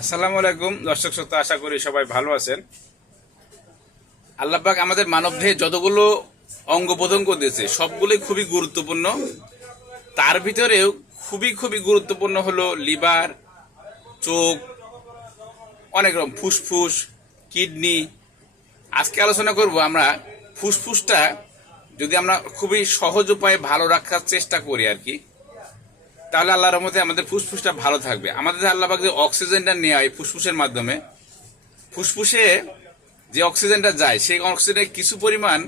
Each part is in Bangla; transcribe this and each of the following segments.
আসসালামু আলাইকুম দর্শক শ্রোতা, আশা করি সবাই ভালো আছেন। আল্লাহ পাক আমাদের মানবদেহে যতগুলো অঙ্গ প্রত্যঙ্গ দিয়েছে সবগুলোই খুবই গুরুত্বপূর্ণ। তার ভিতরেও খুবই খুবই গুরুত্বপূর্ণ হলো লিভার, চোখ, অনেক রকম ফুসফুস, কিডনি। আজকে আলোচনা করব আমরা ফুসফুসটা যদি আমরা খুবই সহজ উপায়ে ভালো রাখার চেষ্টা করি আর কি, তাহলে আল্লাহর রহমতে আমাদের ফুসফুসটা ভালো থাকবে। আমাদের আল্লাহ পাক যে অক্সিজেনটা নেয় হয় ফুসফুসের মাধ্যমে, ফুসফুসে যে অক্সিজেনটা যায় সেই অক্সিজেনে কিছু পরিমাণ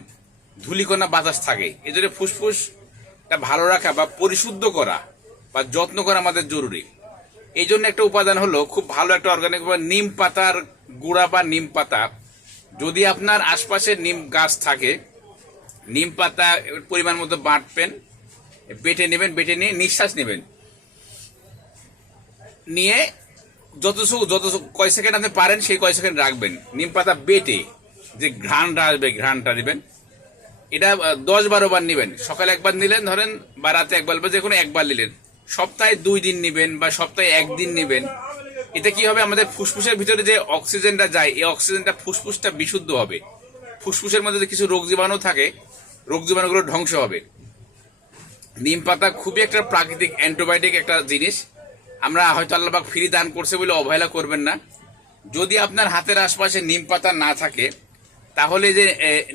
ধূলিকণা বাতাস থাকে। এই জন্য ফুসফুসটা ভালো রাখা বা পরিশুদ্ধ করা বা যত্ন করা আমাদের জরুরি। এই জন্য একটা উপাদান হলো খুব ভালো একটা অর্গানিক নিম পাতার গুঁড়া বা নিম পাতা। যদি আপনার আশপাশে নিম গাছ থাকে, নিম পাতা পরিমাণ মতো বাটবেন, বেটে নেবেন, বেটে নিয়ে নিঃশ্বাস নেবেন, নিয়ে যত কয় সেকেন্ড আপনি পারেন সেই কয় সেকেন্ড রাখবেন। নিম পাতা বেটে যে ঘ্রাণটা আসবে, ঘ্রাণটা নেবেন। এটা 10-12 বার নেবেন। সকালে একবার নিলেন ধরেন, বা রাতে একবার, বা যে কোনো একবার নিলেন। সপ্তাহে 2 দিন নেবেন বা সপ্তাহে 1 দিন নেবেন। এতে কি হবে, আমাদের ফুসফুসের ভিতরে যে অক্সিজেনটা যায়, এই অক্সিজেনটা ফুসফুসটা বিশুদ্ধ হবে। ফুসফুসের মধ্যে কিছু রোগ জীবাণু থাকে, রোগ জীবাণুগুলো ধ্বংস হবে। নিম পাতা খুবই একটা প্রাকৃতিক অ্যান্টিবায়োটিক একটা জিনিস। আমরা হয়তো আল্লাহ পাক ফ্রি দান করছে বলে অবহেলা করবেন না। যদি আপনার হাতের আশপাশে নিম পাতা না থাকে, তাহলে যে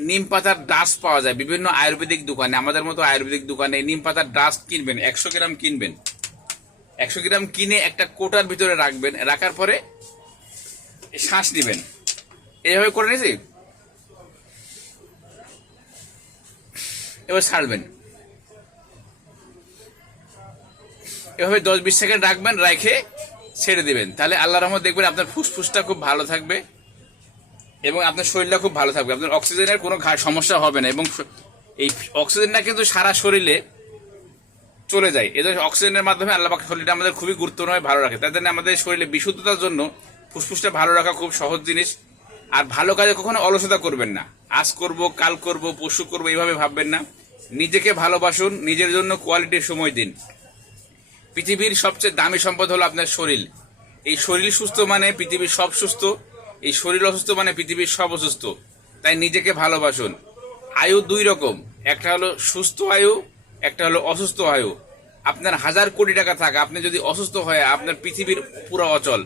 নিম পাতার ডাস্ট পাওয়া যায় বিভিন্ন আয়ুর্বেদিক দোকানে, আমাদের মতো আয়ুর্বেদিক দোকানে নিম পাতার ডাস্ট কিনবেন, 100 গ্রাম কিনবেন। 100 গ্রাম কিনে একটা কোটার ভিতরে রাখবেন। রাখার পরে শ্বাস নেবেন, এইভাবে করে নিয়েছি, এবার ছাড়বেন। এভাবে 10-20 সেকেন্ড রাখবেন, রেখে ছেড়ে দিবেন। তাহলে আল্লাহর রহমত দেখবেন আপনার ফুসফুসটা খুব ভালো থাকবে এবং আপনার শরীরটা খুব ভালো থাকবে। আপনার অক্সিজেনের কোনো সমস্যা হবে না। এবং এই অক্সিজেনটা কিন্তু সারা শরীরে চলে যায়। এই জন্য অক্সিজেনের মাধ্যমে আল্লাহ পাক শরীরটা আমাদের খুবই গুরুত্বপূর্ণ ভালো রাখে। তাই জন্য আমাদের শরীরে বিশুদ্ধতার জন্য ফুসফুসটা ভালো রাখা খুব সহজ জিনিস। আর ভালো কাজে কখনো অলসতা করবেন না। আজ করব, কাল করব, পরশু করব, এইভাবে ভাববেন না। নিজেকে ভালোবাসুন, নিজের জন্য কোয়ালিটির সময় দিন। পৃথিবীর সবচেয়ে দামি সম্পদ হলো আপনার শরীর। এই শরীর সুস্থ মানে পৃথিবীর সব সুস্থ, এই শরীর অসুস্থ মানে পৃথিবীর সব অসুস্থ। তাই নিজেকে ভালোবাসুন। আয়ু 2 রকম, একটা হলো সুস্থ আয়ু, একটা হলো অসুস্থ আয়ু। আপনার 1000 কোটি টাকা থাকে, আপনি যদি অসুস্থ হয় আপনার পৃথিবীর পুরো অচল।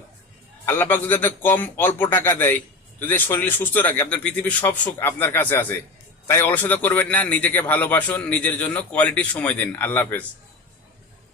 আল্লাহ পাক যদি আপনার অল্প টাকা দেয়, যদি শরীর সুস্থ রাখে, আপনার পৃথিবীর সব সুখ আপনার কাছে আছে। তাই অলসতা করবেন না, নিজেকে ভালোবাসুন, নিজের জন্য কোয়ালিটির সময় দিন। আল্লাহ হাফেজ।